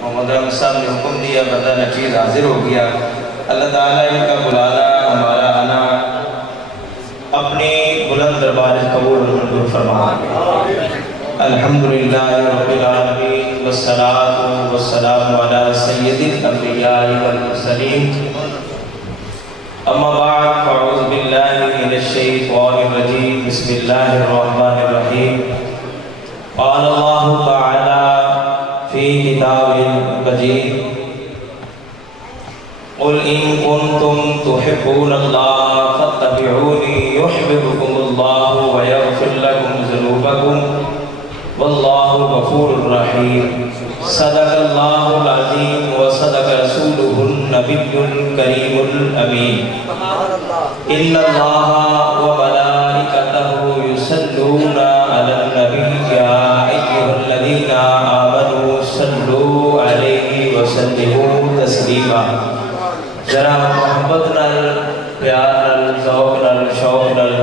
محمد رحمت صاحب نے حکم دیا، بندہ نچیز حاضر ہو گیا۔ اللہ تعالیٰ ان کا بلانا، ہمارا آنا اپنی بلند دربار قبول و منظور فرمائے۔ الحمدللہ رب العالمین والصلاة والسلام علی سید الانبیاء والمرسلین، اما بعد فاعوذ باللہ من الشیطان الرجیم، بسم اللہ الرحمن الرحیم۔ قال اللہ تعالی فی کتاب مجید، قل ان کنتم تحبون اللہ فاتبعونی یحببکم اللہ ویغفر لکم ذنوبکم واللہ غفور رحیم۔ صدق اللہ العظیم وصدق رسولہ النبی الکریم الامین۔ ان اللہ وملائکتہ یصلون علی النبی یا ایھا الذین آمنوا صلوا علیہ وسلموا تسلیما۔ ذرا محبت نال، پیار نال، ذوق نال، شوق نال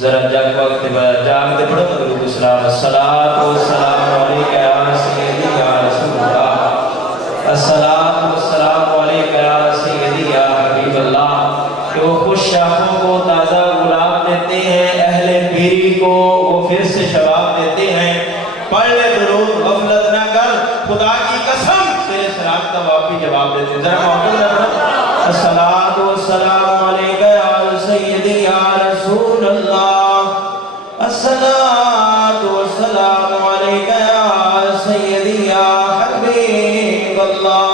ذرا جاگ وقت جاگ دے پڑھو درود السلام۔ الصلاۃ والسلام علیک یا سیدی یا رسول اللہ، الصلاۃ والسلام علیک یا سیدی یا حبیب اللہ۔ کہ وہ خوش شاخوں کو تازہ گلاب دیتے ہیں، اہل پیری کو وہ پھر سے شباب دیتے ہیں۔ پڑھ لے درود، غفلت نہ کر، خدا کی قسم تیرے سلام کا واپی جواب دیتے ہیں۔ ذرا محبت نہ پڑھو۔ الصلاۃ والسلام علیک یا سیدی یا رسول اللہ، الصلاۃ والسلام علیک یا سیدی یا حبیب اللہ۔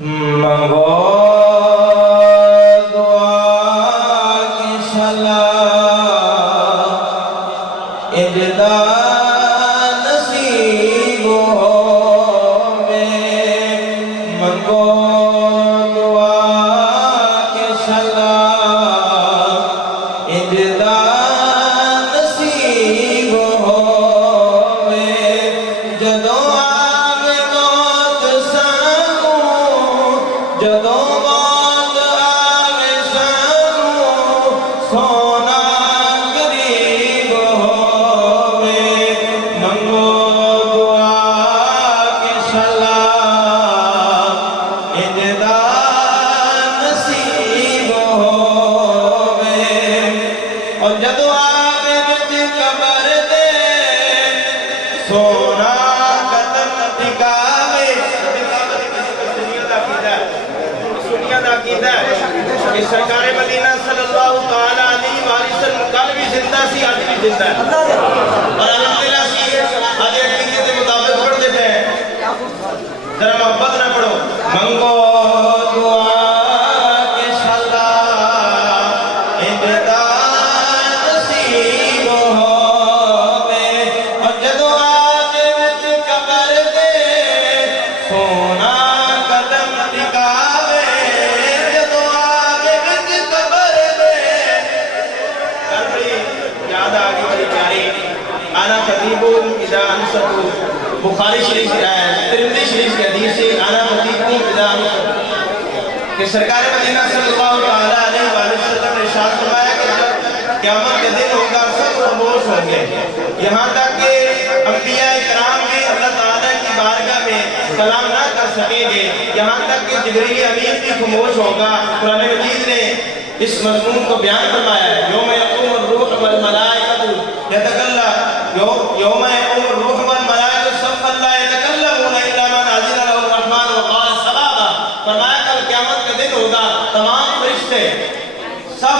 منگو دعا کی صلاح، اجدا نصیب ہوے۔ منگو دعا کی صلاح، اجدا نصیب ہوے۔ جدوں آوے موت سانوں، جدوں موت آوے سانوں، سونا قریب ہوے۔ منگو دعا کی صلاح، اجدا نصیب ہوے۔ اور جدوں آوے وچ قبر دے، سونا قدم ٹکاوے۔ سنیا دا عقیدہ ہے کہ سرکار مدینہ صلی اللہ تعالیٰ علیہ وآلہ وسلم کل بھی زندہ سی، آج بھی زندہ ہے، اور الحمدللہ سی آج عقیدے کے مطابق پڑھتے ہیں۔ ذرا محبت نہ پڑھو۔ منگو دعا کے صلاح، اجدا نصیب ہوے۔ اور جدوں آوے وچ قبر دے، سونا قدم ٹکاوے۔ جدوں آوے وچ قبر دے، کل بڑی یاد آ گئی بڑی پیاری۔ انا خطیب اذا انصت، بخاری شریف ترمذی شریف کی حدیث سے، انا خطیب اذا انصت، کہ سرکار مدینہ صلی اللہ تعالیٰ علیہ وآلہ وسلم نے ارشاد فرمایا کہ جب قیامت کے دن ہوگا سب خاموش ہوں گے، یہاں تک کہ انبیاء کرام بھی اللہ تعالیٰ کی بارگاہ میں کلام نہ کر سکیں گے، یہاں تک کہ جبریل امین بھی خاموش ہوگا۔ قرآن مجید نے اس مضمون کو بیان فرمایا ہے۔ یوم یقوم الروح والملائکۃ یتکلم، یوم یقوم الروح والملائکۃ صفا لا یتکلمون الا من اذن له الرحمن وقال صوابا۔ فرمایا کل قیامت کا دن ہوگا، تمام فرشتے سب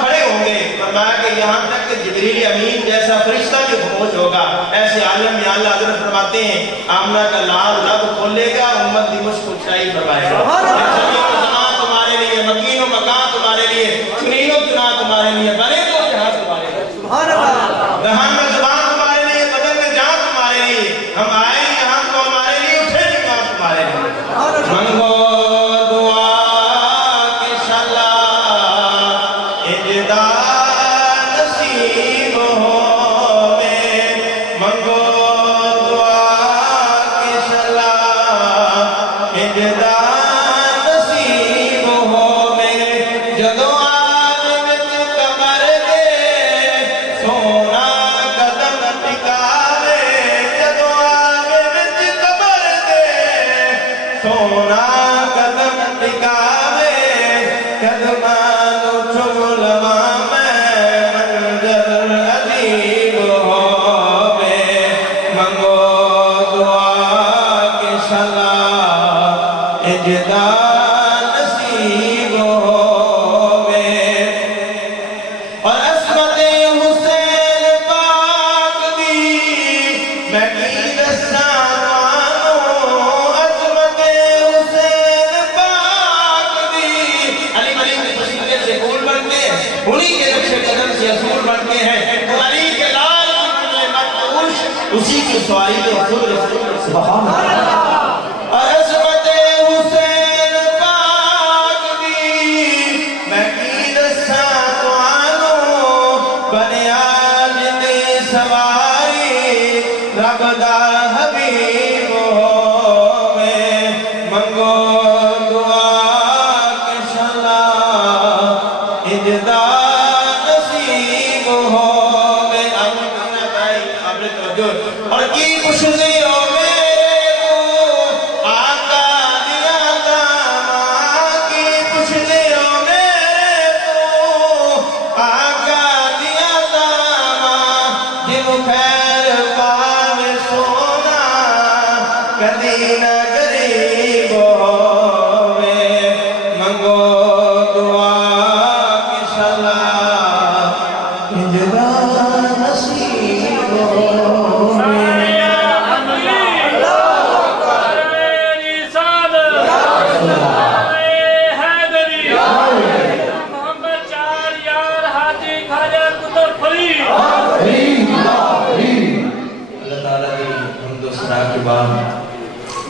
کھڑے ہوں گے۔ فرمایا کہ یہاں تک کہ جبریل امین جیسا فرشتہ بھی خاموش ہوگا۔ ایسے عالم میں اللہ حضرت فرماتے ہیں، آمنہ کا لال رب کھولے گا، امت دی مشک اچھائی فرمائے گا۔ زمین و زمان تمہارے لیے، مکین و مکان تمہارے لیے، چنین و چنا تمہارے لیے، بنے تو جہاز تمہارے لیے، دہان میں زبان تمہارے لیے، بدن میں جان تمہارے لیے۔ ہم آئے یہاں تو ہمارے لیے، اٹھے بھی تمہارے لیے۔ منگو دعا کی صلاح، اجدا نصیب ہوے۔ منگو دعا کی صلاح، اجدا نصیب ہوے۔ جدوں آوے وچ قبر دے، سونا قدم ٹکاوے۔ جدوں میں کی دستانو عظمت حسین پاک دی علی ملی کے پسندے سے پھول بنتے ہیں انہی کے نقش قدم سے اصول بنتے ہیں تو علی کے لال کی مقبوش اسی کی سواری کے اصول سبحان اللہ عظمت حسین پاک دی میں کی دستانو بنیا جن سواری رب دا حبیب ہوئے منگو دعا کے شلا اجدا نصیب ہوئے اور کی پشتی ہوئے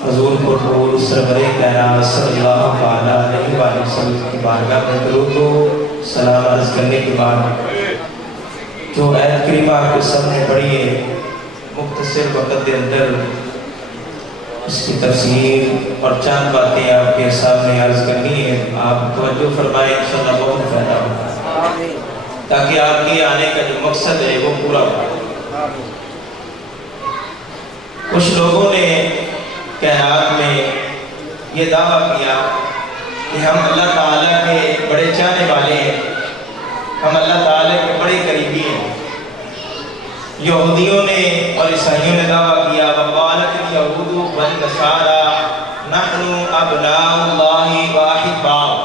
حضور پر سرور کائنات صلی اللہ علیہ وآلہ وسلم کی بارگاہ میں درود و سلام عرض کرنے کے بعد جو آیت کریمہ آپ کے سامنے پڑھی ہے مختصر وقت کے اندر اس کی تفسیر اور چند باتیں آپ کے سامنے عرض کرنی ہے آپ توجہ فرمائیں انشاءاللہ بہت فائدہ ہوگا تاکہ آپ کے آنے کا جو مقصد ہے وہ پورا ہو کچھ لوگوں نے کائنات میں یہ دعویٰ کیا کہ ہم اللہ تعالیٰ کے بڑے چاہنے والے ہیں ہم اللہ تعالیٰ کے بڑے قریبی ہیں یہودیوں نے اور عیسائیوں نے دعویٰ کیا وقالت الیہود والنصارى نحن ابناء اللہ واحباؤ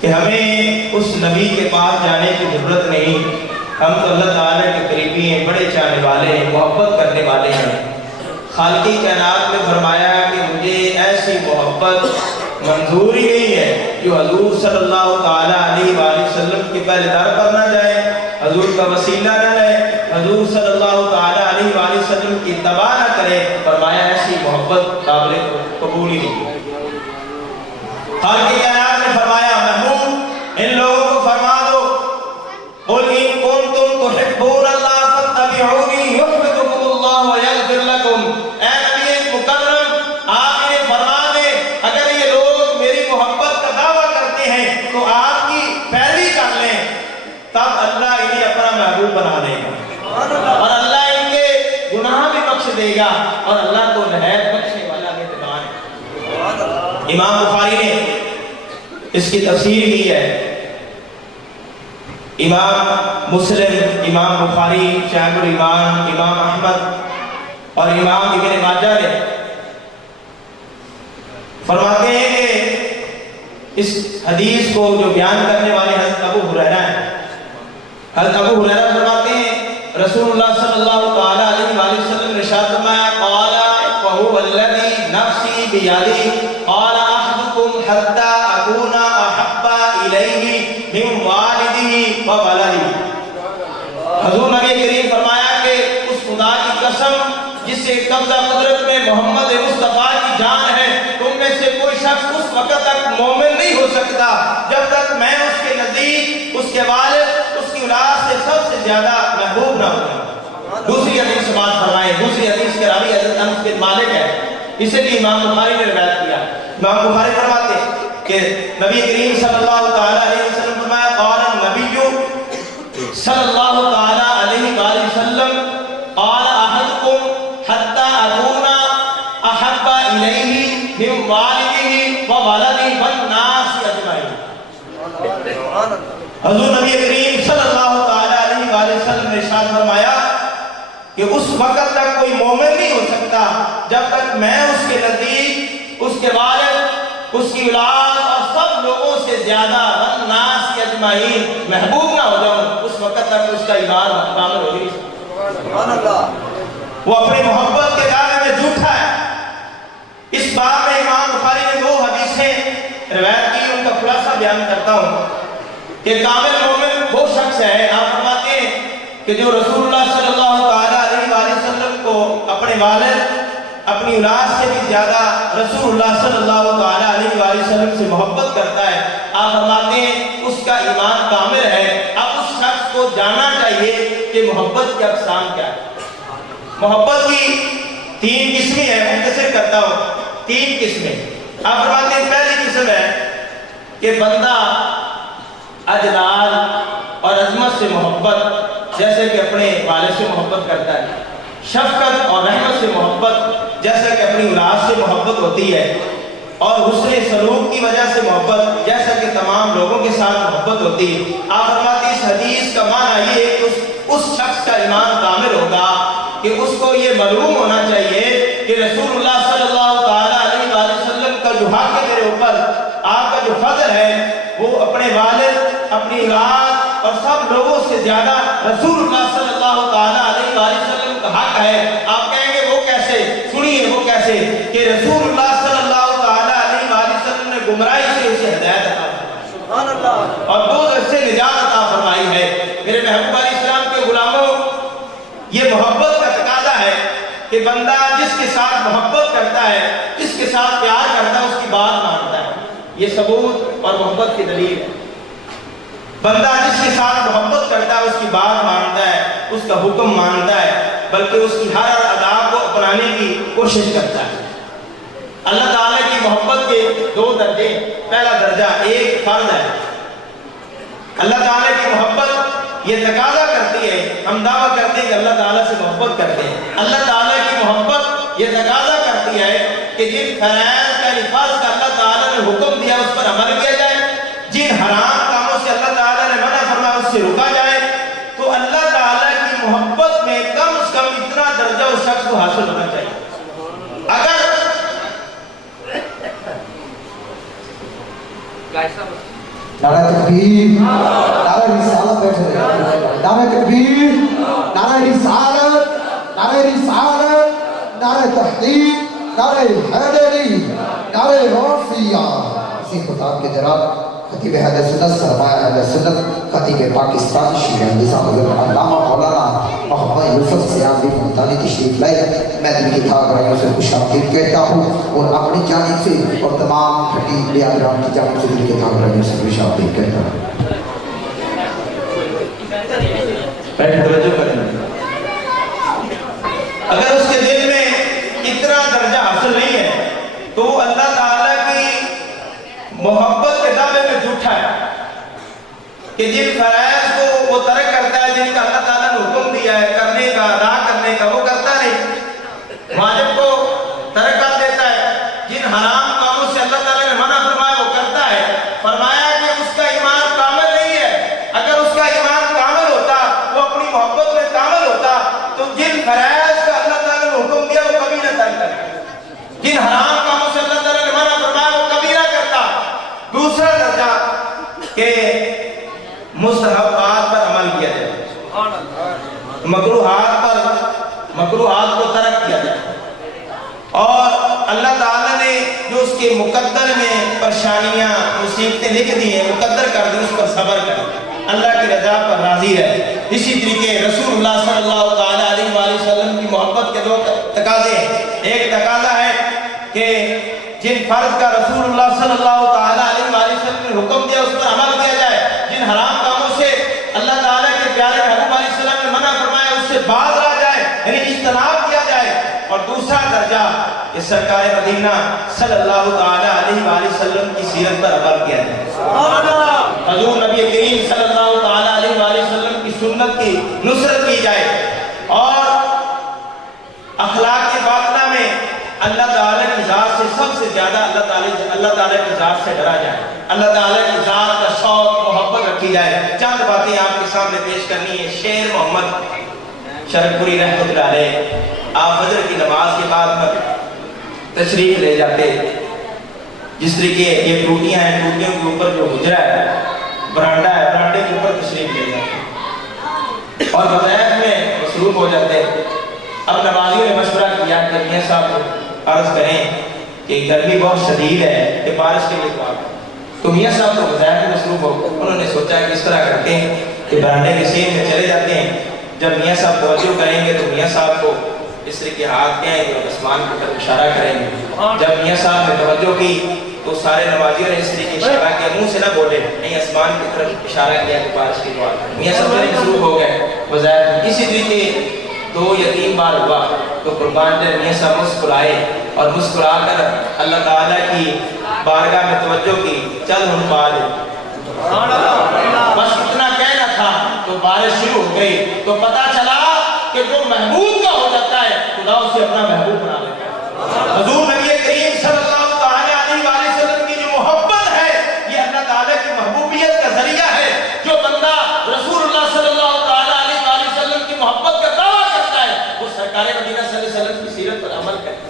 کہ ہمیں اس نبی کے پاس جانے کی ضرورت نہیں ہم تو اللہ تعالیٰ کے قریبی ہیں بڑے چاہنے والے ہیں محبت کرنے والے ہیں خالقی کائنات میں فرمایا کہ مجھے ایسی محبت منظور ہی نہیں ہے جو حضور صلی اللہ تعالیٰ علیہ وآلہ وسلم کے پہلے در پر نہ جائے حضور کا وسیلہ نہ لے حضور صلی اللہ تعالیٰ علیہ وآلہ وسلم کی اتباع نہ کرے فرمایا ایسی محبت قابل قبول ہی نہیں خالقی کائنات نے فرمایا محمود ان لوگوں کو فرما دو قل ان کنتم تحبون اللہ فاتبعونی یحببکم اللہ ویغفر لکم اے نبی مکرم آپ انہیں فرما دیں اگر یہ لوگ میری محبت کا دعویٰ کرتے ہیں تو آپ کی پیروی کر لیں تب اللہ انہیں اپنا محبوب بنا دے گا اور اللہ ان کے گناہ بھی بخش دے گا اور اللہ تو نہایت بخشنے والا مہربان ہے امام بخاری نے اس کی تفسیر کی ہے امام مسلم امام بخاری شاہد الامام امام احمد اور امام ابن ماجہ نے فرماتے ہیں کہ اس حدیث کو جو بیان کرنے والے حضرت ابو ہریرہ ہیں حضرت ابو ہریرہ فرماتے ہیں رسول اللہ صلی اللہ تعالیٰ علیہ وآلہ وسلم نے ارشاد فرمایا قال وهو الذي نفسي بيده قال احدكم حتى اكون احب اليه من والده وولده حضور نبی کریم فرمایا کہ اس خدا کی قسم جس سے قبضہ قدرت میں محمد مصطفیٰ کی جان ہے تم میں سے کوئی شخص اس وقت تک مومن نہیں ہو سکتا جب تک میں اس کے نزدیک اس کے والد اس کی اولاد سے سب سے زیادہ محبوب نہ ہوں دوسری حدیث سے بات فرمائے دوسری حدیث کے راوی حضرت انس بن مالک ہے اسے بھی امام بخاری نے روایت کیا امام بخاری فرماتے ہیں کہ نبی کریم صلی اللہ تعالیٰ علیہ وسلم فرمایا قال النبی صلی اللہ تعالیٰ علیہ وآلہ وسلم قال احدکم حتی اکون احب الیہ من والدہ وولدہ والناس اجمعین حضور نبی کریم صلی اللہ تعالیٰ علیہ وآلہ وسلم نے ارشاد فرمایا کہ اس وقت تک کوئی مومن نہیں ہو سکتا جب تک میں اس کے نزدیک اس کے والد اس کی اولاد اور سب لوگوں سے زیادہ والناس اجمعین محبوب نہ ہو جاؤں اس وقت تک اس کا ایمان کامل ہو نہیں سکتا وہ اپنی محبت کے دعوے میں جھوٹا ہے۔ اس باب میں امام بخاری نے 2 حدیثیں روایت کی، ان کا خلاصہ بیان کرتا ہوں کہ کامل مومن وہ شخص ہے، آپ فرماتے ہیں کہ جو رسول اللہ صلی اللہ علیہ وآلہ وسلم کو اپنے والد اپنی اولاد سے بھی زیادہ رسول اللہ صلی اللہ علیہ وآلہ وسلم سے محبت کرتا ہے، آپ فرماتے ہیں اس کا ایمان کامل ہے۔ اب اس شخص کو جاننا چاہیے کہ محبت کی اقسام کیا ہے۔ محبت کی 3 قسمیں ہیں، مختصر کرتا ہوں 3 قسمیں۔ آپ فرماتے ہیں پہلی قسم ہے کہ بندہ اجلال اور عظمت سے محبت جیسے کہ اپنے والد سے محبت کرتا ہے، شفقت اور رحمت سے محبت جیسا کہ اپنی اولاد سے محبت ہوتی ہے، اور حسن سلوک کی وجہ سے محبت جیسا کہ تمام لوگوں کے ساتھ محبت ہوتی ہے۔ آپ فرماتے ہیں اس حدیث کا معنی یہ ہے کہ اس شخص کا ایمان کامل ہوگا کہ اس کو یہ معلوم ہونا چاہیے کہ رسول اللہ صلی اللہ علیہ وآلہ وسلم کا جو حق ہے میرے اوپر، آپ کا جو فضل ہے، وہ اپنے والد اپنی اولاد اور سب لوگوں سے زیادہ رسول اللہ صلی اللہ علیہ وآلہ وسلم کا حق ہے۔ آپ کہیں گے وہ کیسے؟ سنیے وہ کیسے کہ رسول اللہ صلی اللہ علیہ وآلہ وسلم نے گمراہی سے اسے ہدایت عطا فرمائی، سبحان اللہ، اور بغض سے نجات عطا فرمائی ہے۔ میرے محبوب علیہ السلام کے غلاموں، یہ محبت کا تقاضا ہے کہ بندہ جس کے ساتھ محبت کرتا ہے، جس کے ساتھ پیار کرتا ہے، اس کی بات مانتا ہے۔ یہ ثبوت اور محبت کی دلیل ہے۔ بندہ جس کے ساتھ محبت کرتا ہے، اس کی بات مانتا ہے، اس کا حکم مانتا ہے، بلکہ اس کی ہر ادا کو اپنانے کی کوشش کرتا ہے۔ اللہ تعالیٰ کی محبت کے 2 درجے، پہلا درجہ ایک فرض ہے۔ اللہ تعالیٰ کی محبت یہ تقاضا کرتی ہے، ہم دعویٰ کرتے ہیں کہ اللہ تعالیٰ سے محبت کرتے ہیں، اللہ تعالیٰ کی محبت یہ تقاضا کرتی ہے کہ جن فرائض کا فرض کا اللہ تعالیٰ نے حکم دیا اس پر عمل کیا جائے، جن حرام کاموں سے اللہ تعالیٰ نے منع فرمایا اس سے رکا جائے۔ تو اللہ تعالیٰ کی محبت میں کم از کم اتنا درجہ اس شخص کو حاصل ہونا چاہیے۔ اگر نعرہ تکبیر، نعرہ رسالت، نعرہ تکبیر، نعرہ رسالت، نعرہ رسالت، نعرہ تحقیق، نعرہ حیدری، نعرہ غوثیہ۔ اسی خطاب کے جناب خطیب اہل سنت سرمایہ اہل سنت خطیب پاکستان شیعہ نظام حضرت علامہ مولانا محمد یوسف سیاسی ملتانی تشریف لائے۔ میں دل کی تھا گرمیوں سے خوش آمدید کہتا ہوں اور اپنی جانب سے اور تمام خطیب برادران کی جانب سے دل کی تھا گرمیوں سے خوش آمدید کہتا ہوں۔ اگر اس کے دل میں اتنا درجہ حاصل نہیں ہے تو وہ اللہ تعالیٰ کی محبت کے دعوے میں جھوٹا ہے کہ جن فرائض کو وہ ترک کرتا ہے، جن کا اللہ تعالیٰ نے حکم دیا ہے کرنے کا، نہ کرنے کا، وہ کرتا نہیں، واجب کو ترک کر دیتا ہے، جن حرام کاموں سے اللہ تعالیٰ نے منع فرمایا وہ کرتا ہے۔ فرمایا کہ اس کا ایمان کامل نہیں ہے۔ اگر اس کا ایمان کامل ہوتا، وہ اپنی محبت میں کامل ہوتا، تو جن فرائض کا اللہ تعالیٰ نے حکم دیا وہ کبھی نہ ترک کرتا، جن حرام کاموں سے اللہ تعالیٰ نے منع فرمایا وہ کبھی نہ کرتا۔ دوسرا درجہ کہ مستحبات پر عمل کیا جائے، مکروہات کو ترک کیا جائے، اور اللہ تعالیٰ نے جو اس کے مقدر میں پریشانیاں مصیبتیں لکھ دی ہیں، مقدر کر دی، اس پر صبر کرے، اللہ کی رضا پر راضی رہے۔ اسی طریقے رسول اللہ صلی اللہ علیہ وآلہ وسلم کی محبت کے 2 تقاضے ہیں۔ ایک تقاضا ہے کہ جن فرض کا رسول اللہ صلی اللہ علیہ وآلہ وسلم نے حکم دیا اس پر عمل کیا جائے، جن حرام کاموں سے اللہ تعالیٰ کے پیارے محبوب علیہ السلام نے منع فرمایا اس سے باز آ جائے، یعنی اجتناب کیا جائے۔ اور دوسرا درجہ کہ سرکار مدینہ صلی اللہ علیہ وآلہ وسلم کی سیرت پر عمل کیا جائے، حضور نبی کریم صلی اللہ علیہ وآلہ وسلم کی سنت کی نصرت کی جائے، اور اخلاق باطنہ میں اللہ تعالیٰ کی ذات سے سب سے زیادہ اللہ تعالیٰ کی ذات سے ڈرا جائے، اللہ تعالیٰ کی ذات کا شوق محبت رکھی جائے۔ چند باتیں آپ کے سامنے پیش کرنی ہے۔ شیر محمد شرک پوری رحمۃ اللہ علیہ، آپ فجر کی نماز کے بعد میں تشریف لے جاتے، جس طریقے یہ ٹوٹیاں ہیں، ٹوٹیوں کے اوپر جو حجرہ ہے، برانڈا ہے، برانڈے کے اوپر تشریف لے جاتے اور وظائف میں مصروف ہو جاتے۔ اب نمازیوں نے مشورہ کیا کہ میاں صاحب کو عرض کریں کہ گرمی بہت شدید ہے کہ بارش کے لیے دعا کریں۔ تو میاں صاحب تو غذائیں میں مصروف ہو، انہوں نے سوچا کہ اس طرح کرتے ہیں کہ برانڈے کے سین میں چلے جاتے ہیں، جب میاں صاحب توجہ کریں گے تو میاں صاحب کو اس طرح کے ہاتھ کہیں گے، آسمان کی طرف اشارہ کریں گے۔ جب میاں صاحب نے توجہ کی تو سارے نمازیوں نے اس طرح کے اشارہ کیا، منہ سے نہ بولے، نہیں آسمان کی طرف اشارہ کیا کہ بارش کی دعا کریں۔ میاں صاحب سے مصروف ہو گئے وظائف۔ اسی طریقے 2 یا 3 بار ہوا تو قربان جب میاں صاحب مسکرائے اور مسکرا کر اللہ تعالیٰ کی بارگاہ میں توجہ کی، چل ہم بارے بس اتنا کہنا تھا تو بارش شروع ہو گئی۔ تو پتا چلا کہ جو محبوب کا ہو جاتا ہے خدا اسے اپنا محبوب بنا لیتا ہے۔ حضور نبی کریم صلی اللہ علیہ وسلم کی جو محبت ہے یہ اللہ تعالیٰ کی محبوبیت کا ذریعہ ہے۔ جو بندہ رسول اللہ صلی اللہ علیہ وسلم کی محبت کا دعویٰ کرتا ہے وہ سرکار مدینہ صلی اللہ علیہ وسلم کی سیرت پر عمل کرتا ہے۔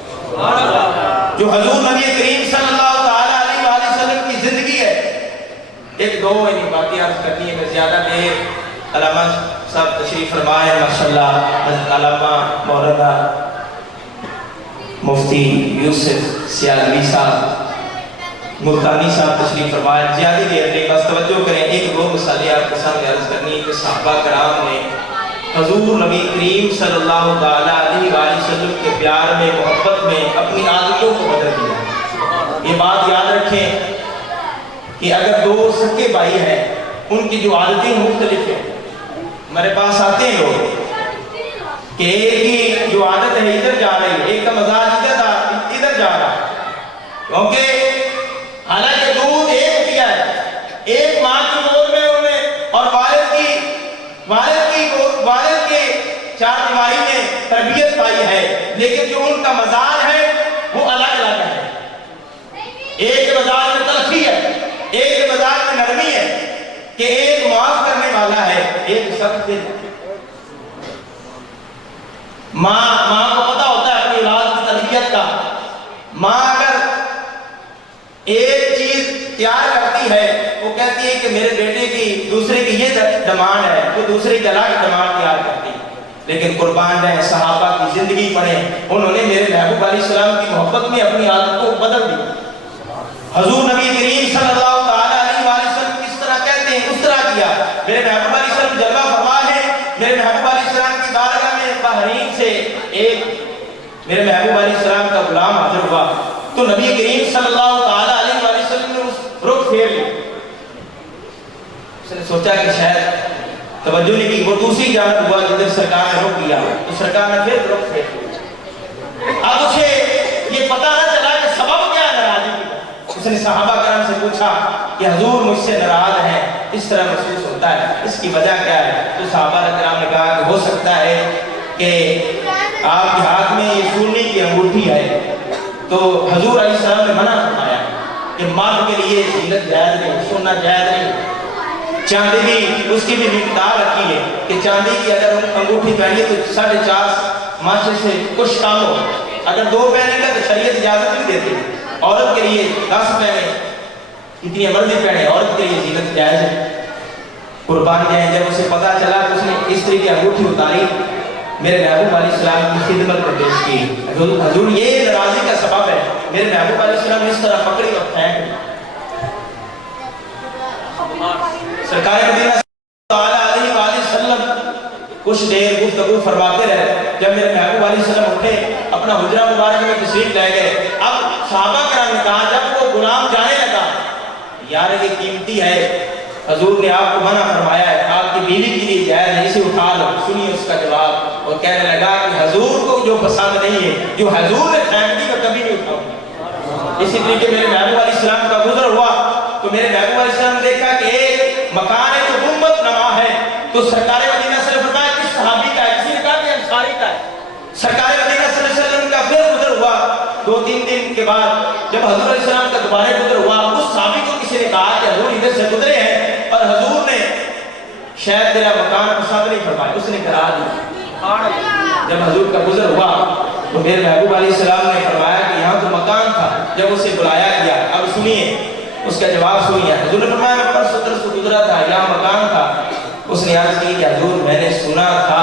جو حضور نبی کریم صلی اللہ علیہ وسلم کی زندگی ہے، ایک دو باتیں عرض کرنی ہے، میں زیادہ دیر علامہ صاحب تشریف فرمائے ماشاءاللہ، علامہ مولانا مفتی یوسف سیالوی صاحب ملتانی صاحب تشریف فرمائے، زیادہ دیر نہیں، بس توجہ کریں۔ ایک دو مثالیں آپ کے سامنے عرض کرنی ہے کہ صحابہ کرام نے حضور نبی کریم صلی اللہ علیہ وسلم کے پیار میں، محبت میں اپنی عادتوں کو بدل دیا۔ یہ بات یاد رکھیں کہ اگر 2 سکے بھائی ہیں، ان کی جو عادتیں مختلف ہیں، ہمارے پاس آتے ہیں لوگ کہ ایک کی جو عادت ہے ادھر جا رہی ہے، ایک کا مزاج ادھر جا رہا ہے، کیونکہ حالانکہ دودھ ایک دیا ہے، ایک ماں کی گود میں انہیں اور والد کے 4 دیواری میں تربیت پائی ہے، لیکن جو ان کا مزاج ہے وہ الگ الگ ہے۔ ایک کے مزاج میں تلخی ہے، ایک کے مزاج میں نرمی ہے، کہ ایک معاف کرنے والا ہے، ایک سخت دل۔ ماں کو پتا ہوتا ہے اپنی اولاد کی تربیت کا۔ ماں اگر ایک چیز تیار کرتی ہے، وہ کہتی ہے کہ میرے بیٹے کی دوسرے کی یہ ڈیمانڈ ہے، وہ دوسرے کی الگ ڈیمانڈ تیار کرتی ہے۔ لیکن قربان جائیں، صحابہ کی زندگی پڑھیں، انہوں نے میرے محبوب علیہ السلام کی محبت میں اپنی عادت کو بدل دی۔ حضور نبی کریم صلی اللہ علیہ وسلم کس طرح کہتے ہیں اس طرح کیا۔ میرے محبوب علیہ السلام جلوہ فرما ہے، میرے محبوب علیہ السلام کی بارگاہ میں بحرین سے ایک میرے محبوب علیہ السلام کا غلام حاضر ہوا، تو نبی کریم صلی اللہ علیہ وسلم نے اس رخ پھیر لی۔ اس نے سوچا کہ شاید توجہ نہیں کی، وہ دوسری جانب ہوا جدھر سرکار نے رخ لیا، تو سرکار نے پھر رخ پھیر لیا۔ اب اسے یہ پتہ نہ چلا کہ سبب کیا ہے ناراضگی کا۔ اس نے صحابہ کرام سے پوچھا کہ حضور مجھ سے ناراض ہیں، اس طرح محسوس ہوتا ہے، اس کی وجہ کیا ہے؟ تو صحابہ کرام نے کہا کہ ہو سکتا ہے کہ آپ کے ہاتھ میں یہ سونے کی انگوٹھی ہے۔ تو حضور علیہ السلام نے منع فرمایا کہ مرد کے لیے زینت جائز نہیں، سونا جائز نہیں۔ چاندی بھی اس کی بھی مقدار رکھی ہے کہ چاندی کی اگر انگوٹھی پہنی تو 4.5 ماشے سے کچھ کم ہو، اگر 2 پہنے گا تو شریعت اجازت نہیں دیتی۔ عورت کے لیے 10 پہنے، اتنی مرضی پہنے، عورت کے لیے زینت جائز ہے۔ قربان جائیں، جب اسے پتا چلا کہ اس نے اس طرح کی انگوٹھی اتاری، میرے محبوب علیہ السلام کی خدمت پر پیش کی۔ حضور یہ ناراضی کا سبب ہے، میرے محبوب علیہ السلام نے اس طرح پکڑی اور پھینک۔ سرکار مدینہ صلی اللہ علیہ وسلم کچھ دیر گفتگو فرماتے رہے۔ جب میرے محبوب علیہ السلام اٹھے، اپنا حجرہ مبارک میں تشریف لے گئے۔ اب صحابہ کرام نے کہا، جب وہ غلام جانے لگا، یار یہ قیمتی ہے، حضور نے آپ کو منع فرمایا ہے، آپ کی بیوی کے لیے جائز ہے، اسے اٹھا لو۔ سنیے اس کا جواب، اور کہنے لگا کہ حضور کو جو پسند نہیں ہے، جو حضور نے پھینک دی وہ کبھی نہیں اٹھاؤں۔ اسی طریقے میرے محبوب علیہ السلام کا گزر ہوا تو میرے محبوب علیہ السلام نے دیکھا کہ ایک مکان ہے جو گنبد نما ہے، تو سرکار مدینہ صلی اللہ علیہ وسلم فرمایا کس صحابی کا ہے؟ کسی نے کہا کہ انصاری کا ہے۔ سرکار مدینہ صلی اللہ علیہ وسلم کا پھر گزر ہوا 2-3 دن کے بعد، جب حضور علیہ السلام کا دوبارہ گزر ہوا، اس صحابی کو کسی نے کہا کہ حضور ادھر سے گزرے ہیں، اور حضور نے شاید تیرا مکان پسند نہیں فرمایا، اس نے کرا دیا۔ جب حضور کا گزر ہوا تو میرے محبوب علیہ السلام نے فرمایا کہ یہاں تو مکان تھا، جب اسے بلایا گیا، اب سنیے اس کا جواب سنیے۔ حضور نے فرمایا میں پرسوں ادھر سے گزرا تھا، یہاں مکان تھا۔ اس نے عرض کی کہ حضور میں نے سنا تھا